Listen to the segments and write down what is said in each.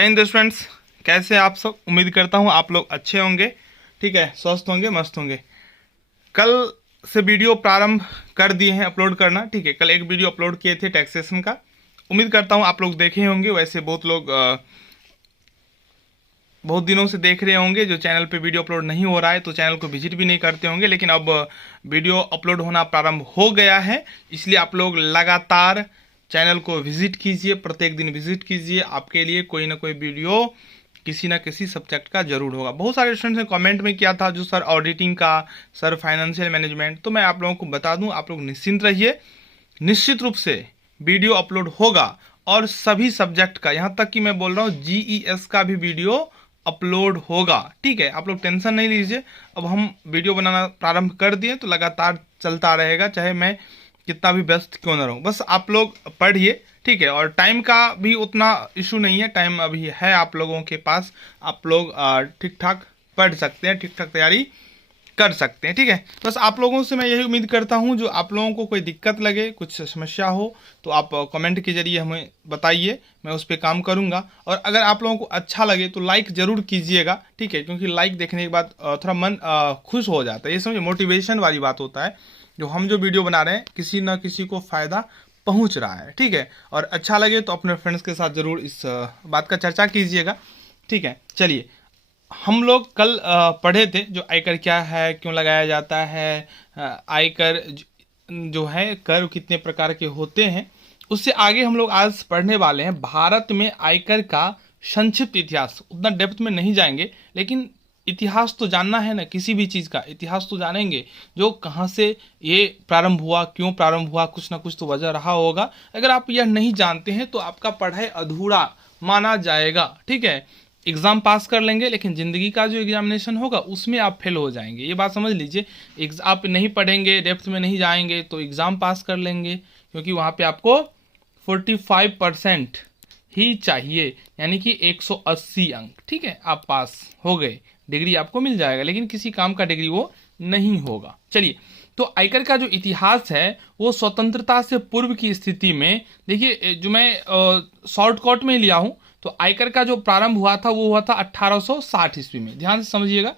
जय हिंद स्टूडेंट्स, कैसे आप सब। उम्मीद करता हूँ आप लोग अच्छे होंगे, ठीक है, स्वस्थ होंगे, मस्त होंगे। कल से वीडियो प्रारंभ कर दिए हैं अपलोड करना, ठीक है। कल एक वीडियो अपलोड किए थे टैक्सेशन का, उम्मीद करता हूँ आप लोग देखे होंगे। वैसे बहुत लोग बहुत दिनों से देख रहे होंगे, जो चैनल पे वीडियो अपलोड नहीं हो रहा है तो चैनल को विजिट भी नहीं करते होंगे, लेकिन अब वीडियो अपलोड होना प्रारंभ हो गया है। इसलिए आप लोग लगातार चैनल को विजिट कीजिए, प्रत्येक दिन विजिट कीजिए। आपके लिए कोई ना कोई वीडियो किसी ना किसी सब्जेक्ट का जरूर होगा। बहुत सारे स्टूडेंट्स ने कमेंट में किया था जो सर ऑडिटिंग का, सर फाइनेंशियल मैनेजमेंट, तो मैं आप लोगों को बता दूं, आप लोग निश्चिंत रहिए, निश्चित रूप से वीडियो अपलोड होगा। और सभी सब्जेक्ट का, यहाँ तक कि मैं बोल रहा हूँ जीईएस का भी वीडियो अपलोड होगा, ठीक है। आप लोग टेंशन नहीं लीजिए, अब हम वीडियो बनाना प्रारंभ कर दिए तो लगातार चलता रहेगा, चाहे मैं कितना भी व्यस्त क्यों ना रहूं। बस आप लोग पढ़िए, ठीक है। और टाइम का भी उतना इशू नहीं है, टाइम अभी है आप लोगों के पास। आप लोग ठीक ठाक पढ़ सकते हैं, ठीक ठाक तैयारी कर सकते हैं, ठीक है। बस आप लोगों से मैं यही उम्मीद करता हूं, जो आप लोगों को कोई दिक्कत लगे, कुछ समस्या हो तो आप कमेंट के जरिए हमें बताइए, मैं उस पर काम करूंगा। और अगर आप लोगों को अच्छा लगे तो लाइक ज़रूर कीजिएगा, ठीक है, क्योंकि लाइक देखने के बाद थोड़ा मन खुश हो जाता है। ये समझिए मोटिवेशन वाली बात होता है, जो हम जो वीडियो बना रहे हैं किसी ना किसी को फ़ायदा पहुंच रहा है, ठीक है। और अच्छा लगे तो अपने फ्रेंड्स के साथ ज़रूर इस बात का चर्चा कीजिएगा, ठीक है। चलिए, हम लोग कल पढ़े थे जो आयकर क्या है, क्यों लगाया जाता है, आयकर जो है कर कितने प्रकार के होते हैं, उससे आगे हम लोग आज पढ़ने वाले हैं भारत में आयकर का संक्षिप्त इतिहास। उतना डेप्थ में नहीं जाएंगे, लेकिन इतिहास तो जानना है ना, किसी भी चीज़ का इतिहास तो जानेंगे, जो कहाँ से ये प्रारंभ हुआ, क्यों प्रारंभ हुआ, कुछ ना कुछ तो वजह रहा होगा। अगर आप यह नहीं जानते हैं तो आपका पढ़ाई अधूरा माना जाएगा, ठीक है। एग्ज़ाम पास कर लेंगे, लेकिन ज़िंदगी का जो एग्जामिनेशन होगा उसमेमें आप फेल हो जाएंगे, ये बात समझ लीजिए। आप नहीं पढ़ेंगे, डेप्थ में नहीं जाएंगे तो एग्ज़ाम पास कर लेंगे, क्योंकि वहाँ पे आपको 45% ही चाहिए, यानी कि 180 अंक, ठीक है। आप पास हो गए, डिग्री आपको मिल जाएगा, लेकिन किसी काम का डिग्री वो नहीं होगा। चलिए, तो आयकर का जो इतिहास है वो स्वतंत्रता से पूर्व की स्थिति में, देखिए जो मैं शॉर्टकट में लिया हूँ, तो आयकर का जो प्रारंभ हुआ था वो हुआ था 1860 ईस्वी में। ध्यान से समझिएगा,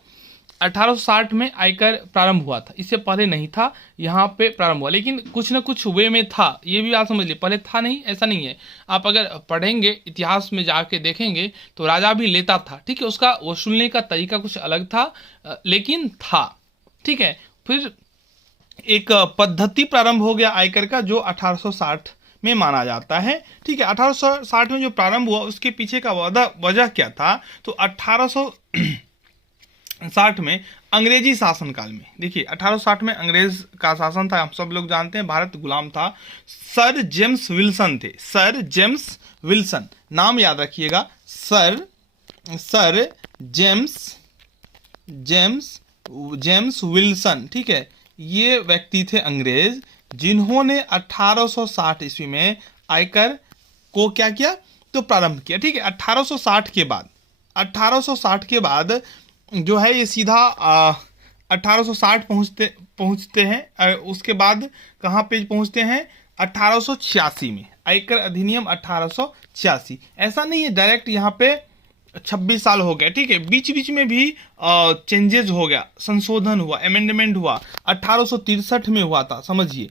1860 में आयकर प्रारंभ हुआ था, इससे पहले नहीं था। यहाँ पे प्रारंभ हुआ, लेकिन कुछ ना कुछ वे में था, ये भी आप समझ लीजिए। पहले था नहीं, ऐसा नहीं है। आप अगर पढ़ेंगे, इतिहास में जाके देखेंगे तो राजा भी लेता था, ठीक है। उसका वसूलने का तरीका कुछ अलग था, लेकिन था, ठीक है। फिर एक पद्धति प्रारंभ हो गया आयकर का, जो 1860 में माना जाता है, ठीक है। 1860 में जो प्रारंभ हुआ उसके पीछे का वजह क्या था, तो 1860 में अंग्रेजी शासनकाल में, देखिए 1860 में अंग्रेज का शासन था, हम सब लोग जानते हैं, भारत गुलाम था। सर जेम्स विल्सन थे, सर जेम्स विल्सन, नाम याद रखिएगा, सर जेम्स विल्सन, ठीक है। ये व्यक्ति थे अंग्रेज, जिन्होंने 1860 ईस्वी में आयकर को क्या किया, तो प्रारंभ किया, ठीक है। 1860 के बाद जो है ये सीधा 1860 पहुंचते हैं। उसके बाद कहाँ पे पहुंचते हैं, 1886 में, आयकर अधिनियम 1886। ऐसा नहीं है डायरेक्ट यहाँ पे 26 साल हो गया, ठीक है। बीच बीच में भी चेंजेस हो गया, संशोधन हुआ, अमेंडमेंट हुआ। 1863 में हुआ था, समझिए।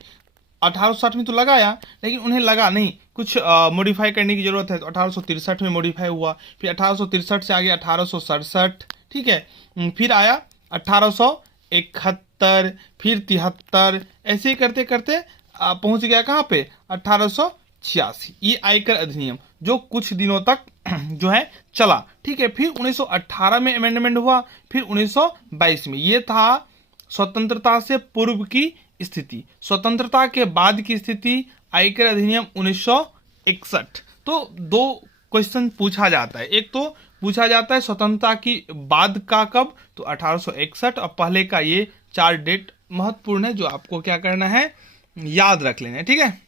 1860 में तो लगाया, लेकिन उन्हें लगा नहीं, कुछ मॉडिफाई करने की जरूरत है, तो 1863 में मॉडिफाई हुआ। फिर 1863 से आगे 1867, ठीक है। फिर आया 1871, फिर 73, ऐसे ही करते करते पहुंच गया कहाँ पे, 1886। ये आयकर अधिनियम जो कुछ दिनों तक जो है चला, ठीक है। फिर 1918 में अमेंडमेंट हुआ, फिर 1922 में। ये था स्वतंत्रता से पूर्व की स्थिति। स्वतंत्रता के बाद की स्थिति आयकर अधिनियम 1961। तो दो क्वेश्चन पूछा जाता है, एक तो पूछा जाता है स्वतंत्रता की बाद का कब, तो 1861, और पहले का ये 4 डेट महत्वपूर्ण है, जो आपको क्या करना है, याद रख लेना है, ठीक है।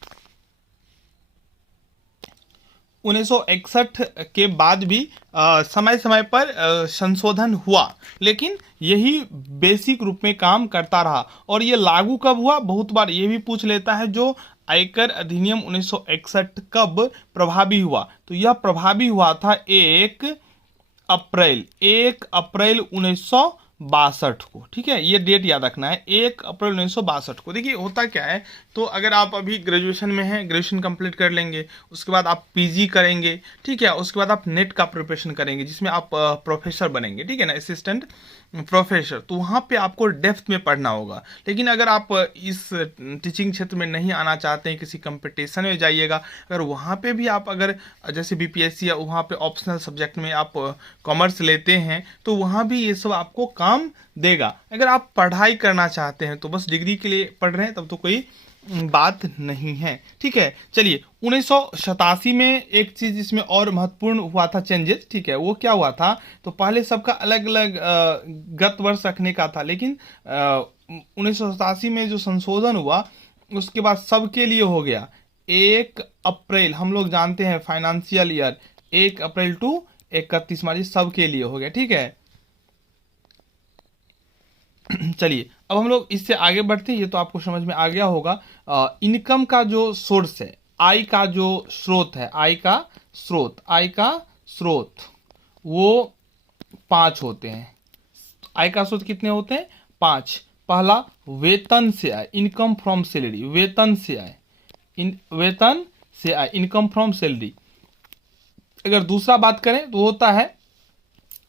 1961 के बाद भी समय समय पर संशोधन हुआ, लेकिन यही बेसिक रूप में काम करता रहा। और ये लागू कब हुआ, बहुत बार ये भी पूछ लेता है, जो आयकर अधिनियम 1961 कब प्रभावी हुआ? तो यह प्रभावी हुआ था 1 अप्रैल 1962 को। ठीक है, ये डेट याद रखना है, 1 अप्रैल 1962 को। देखिए होता क्या है, तो अगर आप अभी ग्रेजुएशन में हैं, ग्रेजुएशन कंप्लीट कर लेंगे, उसके बाद आप पीजी करेंगे, ठीक है, उसके बाद आप नेट का प्रिपरेशन करेंगे जिसमें आप प्रोफेसर बनेंगे, ठीक है ना, असिस्टेंट प्रोफेसर, तो वहाँ पे आपको डेप्थ में पढ़ना होगा। लेकिन अगर आप इस टीचिंग क्षेत्र में नहीं आना चाहते हैं, किसी कंपटीशन में जाइएगा, अगर वहाँ पे भी आप अगर जैसे बीपीएससी या वहाँ पे ऑप्शनल सब्जेक्ट में आप कॉमर्स लेते हैं, तो वहाँ भी ये सब आपको काम देगा। अगर आप पढ़ाई करना चाहते हैं तो बस डिग्री के लिए पढ़ रहे हैं तब तो कोई बात नहीं है। ठीक है, चलिए 1987 में एक चीज इसमें और महत्वपूर्ण हुआ था चेंजेस। ठीक है, वो क्या हुआ था, तो पहले सबका अलग अलग गत वर्ष रखने का था, लेकिन 1987 में जो संशोधन हुआ उसके बाद सबके लिए हो गया 1 अप्रैल, हम लोग जानते हैं फाइनेंशियल ईयर 1 अप्रैल टू 31 मार्च, सबके लिए हो गया। ठीक है, चलिए अब हम लोग इससे आगे बढ़ते हैं। ये तो आपको समझ में आ गया होगा। इनकम का जो सोर्स है, आय का जो स्रोत है, आय का स्रोत वो 5 होते हैं। आय का स्रोत कितने होते हैं? 5। पहला वेतन से आय, इनकम फ्रॉम सैलरी, वेतन से आय, इनकम फ्रॉम सैलरी। अगर दूसरा बात करें तो होता है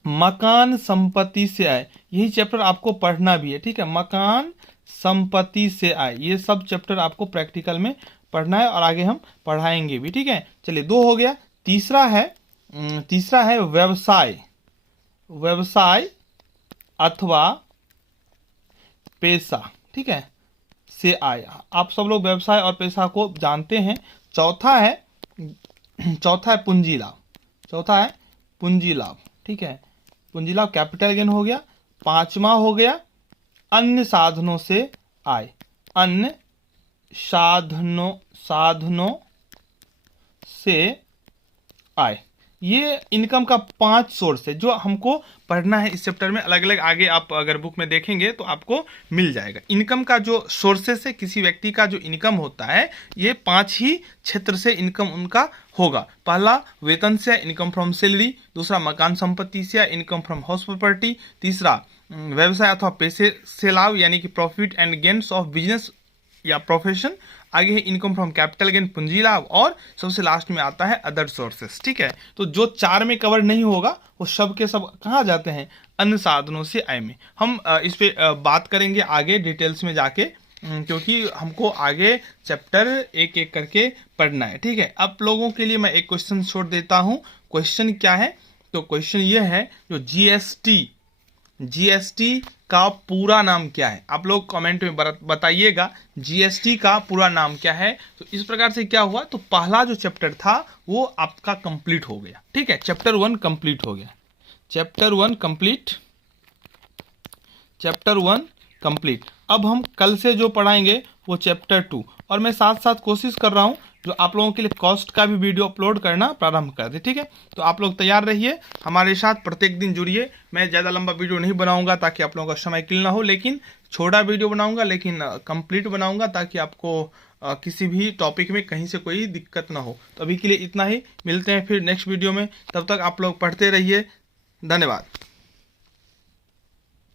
मकान संपत्ति से आय, यही चैप्टर आपको पढ़ना भी है। ठीक है, मकान संपत्ति से आय, ये सब चैप्टर आपको प्रैक्टिकल में पढ़ना है और आगे हम पढ़ाएंगे भी। ठीक है, चलिए 2 हो गया। तीसरा है व्यवसाय अथवा पेशा। ठीक है, से आय, आप सब लोग व्यवसाय और पेशा को जानते हैं। चौथा है पूंजी लाभ। ठीक है, पूंजी लाभ कैपिटल गेन हो गया। 5वां हो गया अन्य साधनों से आय, अन्य साधनों से आय। ये इनकम का 5 सोर्स है जो हमको पढ़ना है इस चैप्टर में। अलग अलग आगे आप अगर बुक में देखेंगे तो आपको मिल जाएगा। इनकम का जो सोर्सेस है, किसी व्यक्ति का जो इनकम होता है, ये 5 ही क्षेत्र से इनकम उनका होगा। पहला वेतन से, इनकम फ्रॉम सैलरी। दूसरा मकान संपत्ति से, इनकम फ्रॉम हाउस प्रॉपर्टी। तीसरा व्यवसाय अथवा पैसे से लाभ, यानी कि profit and gains of business या प्रोफेशन। आगे है इनकम फ्रॉम कैपिटल गेन, पूंजी लाभ, और सबसे लास्ट में आता है अदर सोर्सेस। ठीक है, तो जो 4 में कवर नहीं होगा वो सब के सब कहाँ जाते हैं? अन्य साधनों से आय में। हम इस पे बात करेंगे आगे डिटेल्स में जाके, क्योंकि हमको आगे चैप्टर एक एक करके पढ़ना है। ठीक है, आप लोगों के लिए मैं एक क्वेश्चन छोड़ देता हूँ। क्वेश्चन क्या है? तो क्वेश्चन ये है, जो जीएसटी का पूरा नाम क्या है? आप लोग कमेंट में बताइएगा जीएसटी का पूरा नाम क्या है। तो इस प्रकार से क्या हुआ, तो पहला जो चैप्टर था वो आपका कंप्लीट हो गया। ठीक है, चैप्टर 1 कंप्लीट हो गया। Chapter 1 complete. अब हम कल से जो पढ़ाएंगे वो चैप्टर 2, और मैं साथ साथ कोशिश कर रहा हूँ जो आप लोगों के लिए कॉस्ट का भी वीडियो अपलोड करना प्रारंभ कर दे। ठीक है, तो आप लोग तैयार रहिए, हमारे साथ प्रत्येक दिन जुड़िए। मैं ज़्यादा लंबा वीडियो नहीं बनाऊंगा ताकि आप लोगों का समय किल ना हो, लेकिन छोटा वीडियो बनाऊंगा, लेकिन कंप्लीट बनाऊंगा ताकि आपको किसी भी टॉपिक में कहीं से कोई दिक्कत ना हो। तो अभी के लिए इतना ही, मिलते हैं फिर नेक्स्ट वीडियो में। तब तक आप लोग पढ़ते रहिए। धन्यवाद।